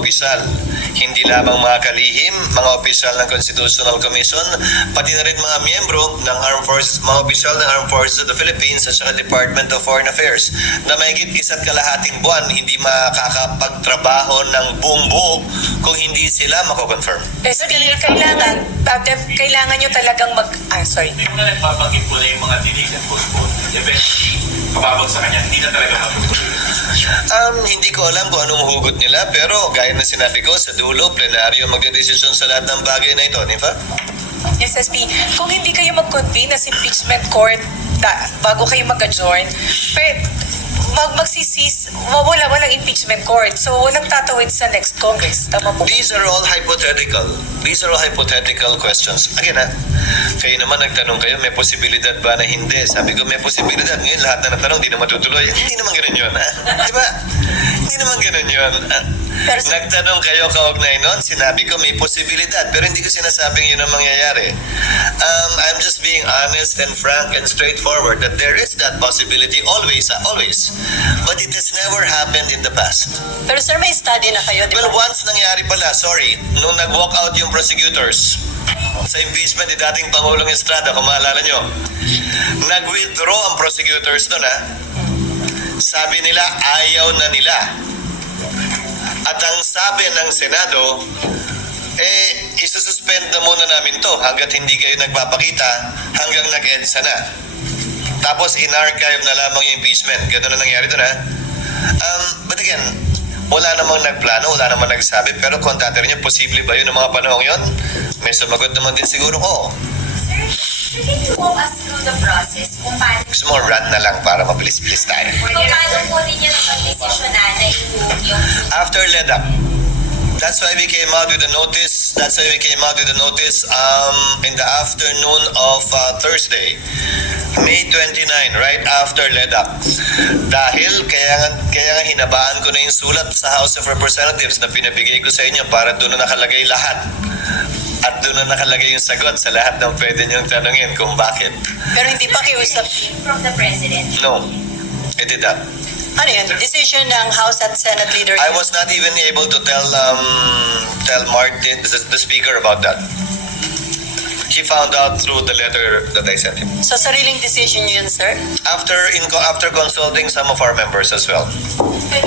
opisyal. Hindi lamang mga kalihim, mga opisyal ng Constitutional Commission, pati na rin mga miyembro ng Armed Forces, mga opisyal ng Armed Forces of the Philippines at saka Department of Foreign Affairs na mahigit 1.5 buwan hindi makakapagtrabaho ng buong buo kung hindi sila mako-confirm. SP, kailangan nyo talagang sorry. Yung na nagpapanggit po na yung mga delays and postpone, eventually, kapabag sa kanya, hindi na talaga matutuloy. Hindi ko alam kung anong hugot nila, pero gaya na sinabi ko, sa dulo, plenaryo magdedesisyon sa lahat ng bagay na ito, di ba? Yes, SP, kung hindi kayo mag-convene as impeachment court bago kayo mag-adjourn, walang impeachment court. So, walang tatawid sa next Congress. Tama po. These are all hypothetical. These are all hypothetical questions. Again, kayo naman nagtanong kayo, may posibilidad ba na hindi? Sabi ko, may posibilidad. Ngayon, lahat na nagtanong, hindi na matutuloy. Hindi naman ganun yun, ha? Di ba? Hindi naman ganun yun. Nagtanong kayo kaugnay nun, sinabi ko may posibilidad, pero hindi ko sinasabing yun ang mangyayari. I'm just being honest and frank and straightforward that there is that possibility always. But it has never happened in the past. Pero sir, may study na kayo, di ba? Well, once nangyari pala, nung nag-walk out yung prosecutors sa impeachment ni dating Pangulong Estrada, kung maalala nyo, nag-withdraw ang prosecutors doon, ha? Sabi nila, ayaw na nila. At ang sabi ng Senado, isususpend na muna namin to hanggat hindi kayo nagpapakita hanggang nag-EDSA na. Tapos in-archive na lamang yung impeachment. Ganun na nangyari doon, ha? But again, wala namang nagplano, wala namang nagsabi, pero kung tatanungin niyo, posible ba yun ng mga panahong yun? May sumagot naman din siguro, oo. Sir, can you walk us through the process kung paano? Gusto mo rant na lang para mabilis-bilis tayo. Kung paano po ninyo napag-desisyonan na i-move yung... After LEDAP, that's why we came out with a notice. In the afternoon of Thursday, May 29, right after LEDAP. Dahil kaya nga hinabaan ko na yung sulat sa House of Representatives na pinabigay ko sa inyo para doon na nakalagay lahat. At doon na nakalagay yung sagot sa lahat ng pwede niyong tanungin kung bakit. Pero hindi pa kiusap. From the President. No, it did not. Ano yun? Decision ng House at Senate leader. I was not even able to tell Martin, the speaker, about that. He found out through the letter that I sent him. So, sariling decision yun, sir? After consulting some of our members as well. Pero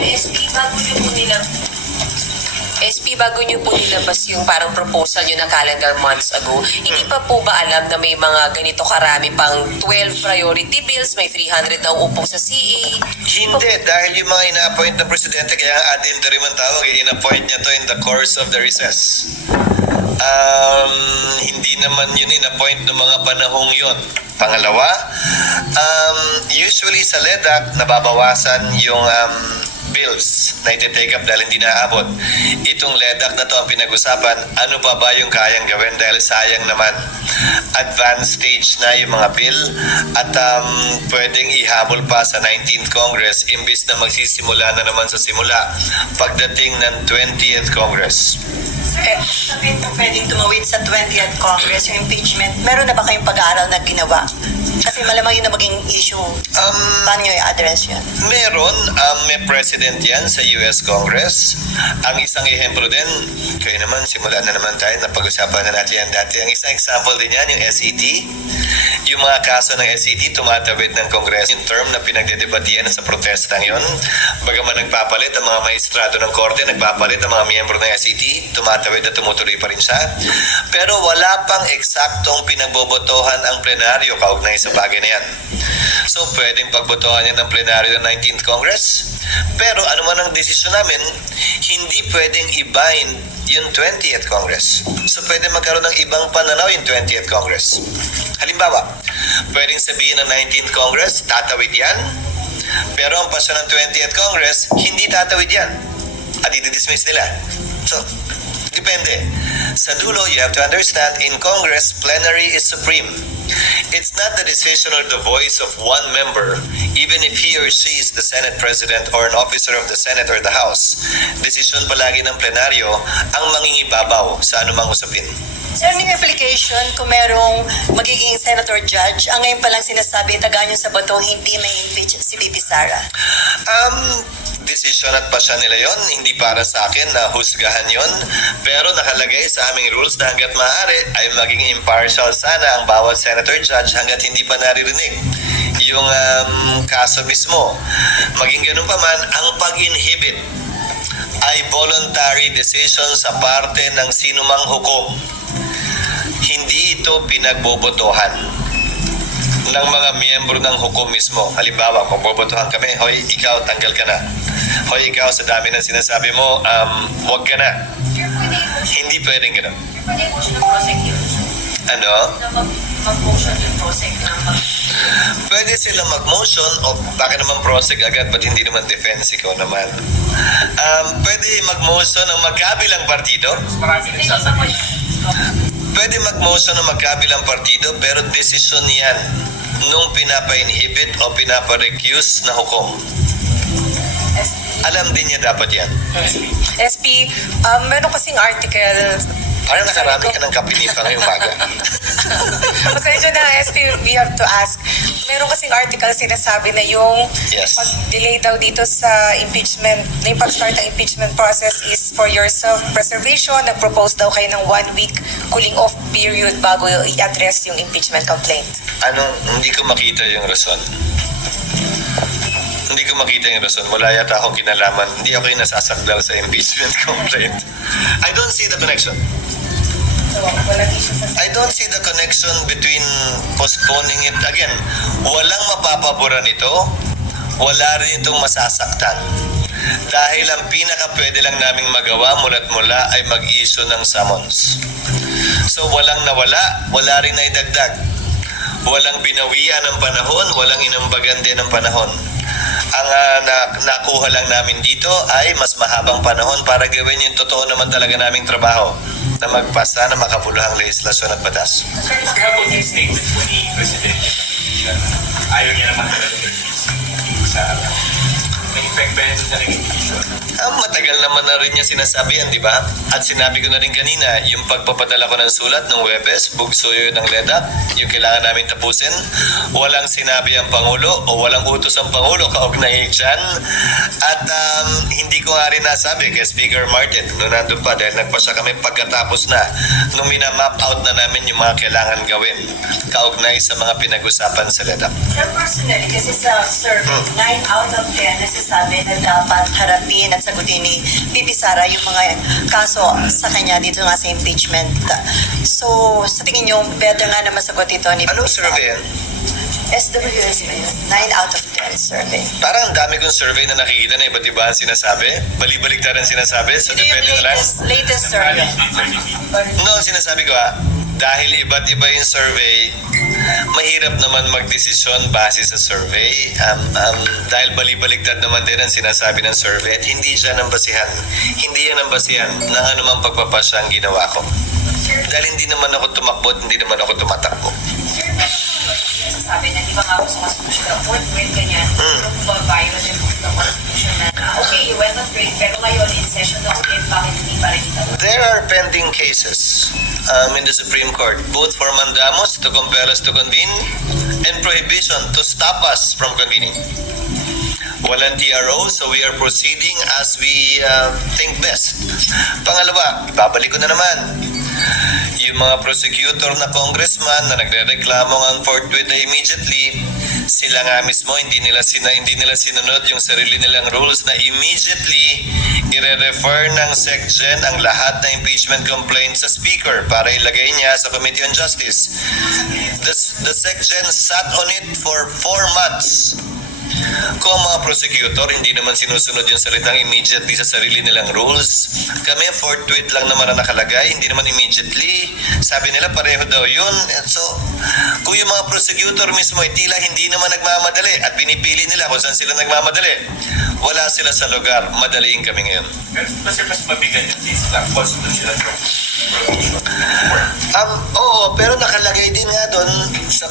bago niyo po nilabas yung parang proposal yun na calendar months ago, hindi pa po ba alam na may mga ganito karami pang 12 priority bills, may 300 na upo sa CA? Hindi, dahil yung mga ina-appoint ng presidente, kaya ad interim ang tawag, in-appoint niya to in the course of the recess. Hindi naman yun in-appoint ng mga panahong yun. Pangalawa, usually sa LEDAC, nababawasan yung bills na iti-take up dahil hindi naaabot. Itong LEDAC na to ang pinag-usapan, ano pa ba yung kayang gawin dahil sayang naman. Advanced stage na yung mga bill at pwedeng ihabol pa sa 19th Congress imbis na magsisimula na naman sa simula pagdating ng 20th Congress. Sabihin po pwedeng tumawid sa 20th Congress yung impeachment. Meron na ba kayong pag-aaral na ginawa? Kasi malamang yun na maging issue. Paano nyo i-address yun? Meron, may president yan sa US Congress. Ang isang ehemplo din, kayo naman, simula na naman tayo, napag-usapan na natin yan dati. Ang isang example din yan, yung SET. Yung mga kaso ng SET, tumatawid ng Congress. Yung term na pinagdedebatiyan sa protestang yun. Bagaman nagpapalit ang mga maestrado ng korte, nagpapalit ang mga miyembro ng SET, tumatawid at tumutuloy pa rin siya. Pero wala pang eksaktong pinagbobotohan ang plenaryo kaugnay sa bagay na yan. So, pwedeng pagbotohan yan ng plenaryo ng 19th Congress. Pero ano man ang desisyon namin, hindi pwedeng ibahin yung 20th Congress. So, pwede magkaroon ng ibang pananaw yung 20th Congress. Halimbawa, pwedeng sabihin ng 19th Congress, tatawid yan. Pero ang pasya ng 20th Congress, hindi tatawid yan. At i-dismiss nila. So, depende. Sa dulo, you have to understand, in Congress, plenary is supreme. It's not the decision or the voice of one member, even if he or she is the Senate President or an officer of the Senate or the House. Desisyon palagi ng plenaryo ang mangingibabaw sa anumang usapin. Sir, may application kung merong magiging senator judge, ang ngayon palang sinasabi, taga nyo sa bato, hindi may impeach si BP Sara. Desisyon at pasya nila yon, hindi para sa akin na husgahan yon. Pero nakalagay sa aming rules na hanggat maaari ay maging impartial sana ang bawat senator judge hanggat hindi pa naririnig yung kaso mismo. Maging ganun pa man, ang pag-inhibit ay voluntary decision sa parte ng sinumang hukom. Hindi ito pinagbobotohan ng mga miyembro ng hukom mismo. Halimbawa, kung bobotohan kami, hoy, ikaw, tanggal ka na. Hoy, ikaw, sa dami ng sinasabi mo, wag ka na. Sir, pwede yung motion. Hindi pwedeng ganun. Sir, pwede yung motion ng prosecution. Ano? Na mag-motion yung prosec na Pwede sila mag-motion o bakit naman prosec agad, ba't hindi naman defense ikaw naman? Pwede mag-motion ng magkabilang partido. Marami rin Tingin sasabihin. mo Pwede mag-motion ng magkabilang partido pero desisyon yan nung pinapa-inhibit o pinapa-recuse na hukom. Alam din niya dapat yan. SP, meron kasing article. Parang nakarami ka ng kapinipa ngayong umaga. Pasensya na, SP, we have to ask. Meron kasing article sinasabi na yung Yes. pag-delay daw dito sa impeachment, na yung pag-start ng impeachment process is for your self-preservation. Nag-propose daw kayo ng 1 week cooling off period bago i-address yung impeachment complaint. Hindi ko makita yung rason. Hindi ko makita yung rason. Wala yata akong kinalaman. Hindi ako yung nasasakdal sa impeachment complaint. I don't see the connection. So, walang issue sa I don't see the connection between postponing it. Again, walang mapapabura nito. Wala rin itong masasaktan. Dahil ang pinaka-pwede lang naming magawa mula't mula ay mag-issue ng summons. So walang nawala, wala rin naidagdag. Walang binawian ng panahon, walang inambagan din ng panahon. Ang nakuha lang namin dito ay mas mahabang panahon para gawin yung totoo naman talaga naming trabaho na magpasa ng makabuluhang legislasyon at batas. Sir, kahapon yung statement po ni President ayaw niya naman talaga sa may effect ba ito sa nag-impeachment? Matagal naman na rin niya sinasabi yan, di ba? At sinabi ko na rin kanina, yung pagpapadala ko ng sulat ng Webes, bugsuyo ng LEDAP, yung kailangan namin tapusin, walang sinabi ang Pangulo o walang utos ang Pangulo kaugnay dyan. At hindi ko nga rin nasabi kay Speaker Martin nung nandun pa dahil nagpasya kami pagkatapos na nung minamap out na namin yung mga kailangan gawin kaugnay sa mga pinag-usapan sa LEDAP. Sir, personally, kasi sa survey, 9 out of 10 nasasabi na dapat harapin at sagutin ni Bibi Sara yung mga kaso sa kanya dito nga sa impeachment. So, sa tingin nyo, better nga na masagot ito ni Anong Bibi Sara? survey yan? SWS ba yun? 9 out of 10 survey. Parang ang dami kong survey na nakikita na iba't iba ang sinasabi. Balik-baliktaran sinasabi. So, Ito yung depende na lang. latest survey. No, ang sinasabi ko dahil iba't iba yung survey, mahirap naman magdesisyon base sa survey. Dahil bali-baliktad naman din ang sinasabi ng survey at hindi siya ang basihan. Hindi yan ang basihan ng anumang pagpapasya ang ginawa ko. Dahil hindi naman ako tumakbo at hindi naman ako tumatakbo. Sir, sabi na, di ba nga gusto constitution na fourth grade ganyan, ba violate po ng constitution na okay, you went on break, pero ngayon in session na ulit, bakit hindi pa rin ito? There are pending cases in the Supreme Court, both for mandamus to compel us to convene and prohibition to stop us from convening. Walang TRO, so we are proceeding as we think best. Pangalawa, ibabalik ko na naman. Yung mga prosecutor na congressman na nagre-reklamo ang forthwith na immediately, sila nga mismo hindi nila sinunod yung sarili nilang rules na immediately ire-refer ng SecGen ang lahat na impeachment complaint sa Speaker para ilagay niya sa Committee on Justice. The SecGen sat on it for 4 months. Kung ang mga prosecutor hindi naman sinusunod yung salitang immediately sa sarili nilang rules, kami forthwith lang naman na nakalagay, hindi naman immediately. Sabi nila pareho daw yun. And so, kung yung mga prosecutor mismo ay tila hindi naman nagmamadali at pinipili nila kung saan sila nagmamadali, wala sila sa lugar, madaliin kami ngayon. Pero mas mabigat yun sa constitutional provision. Oo, pero nakalagay din nga doon sa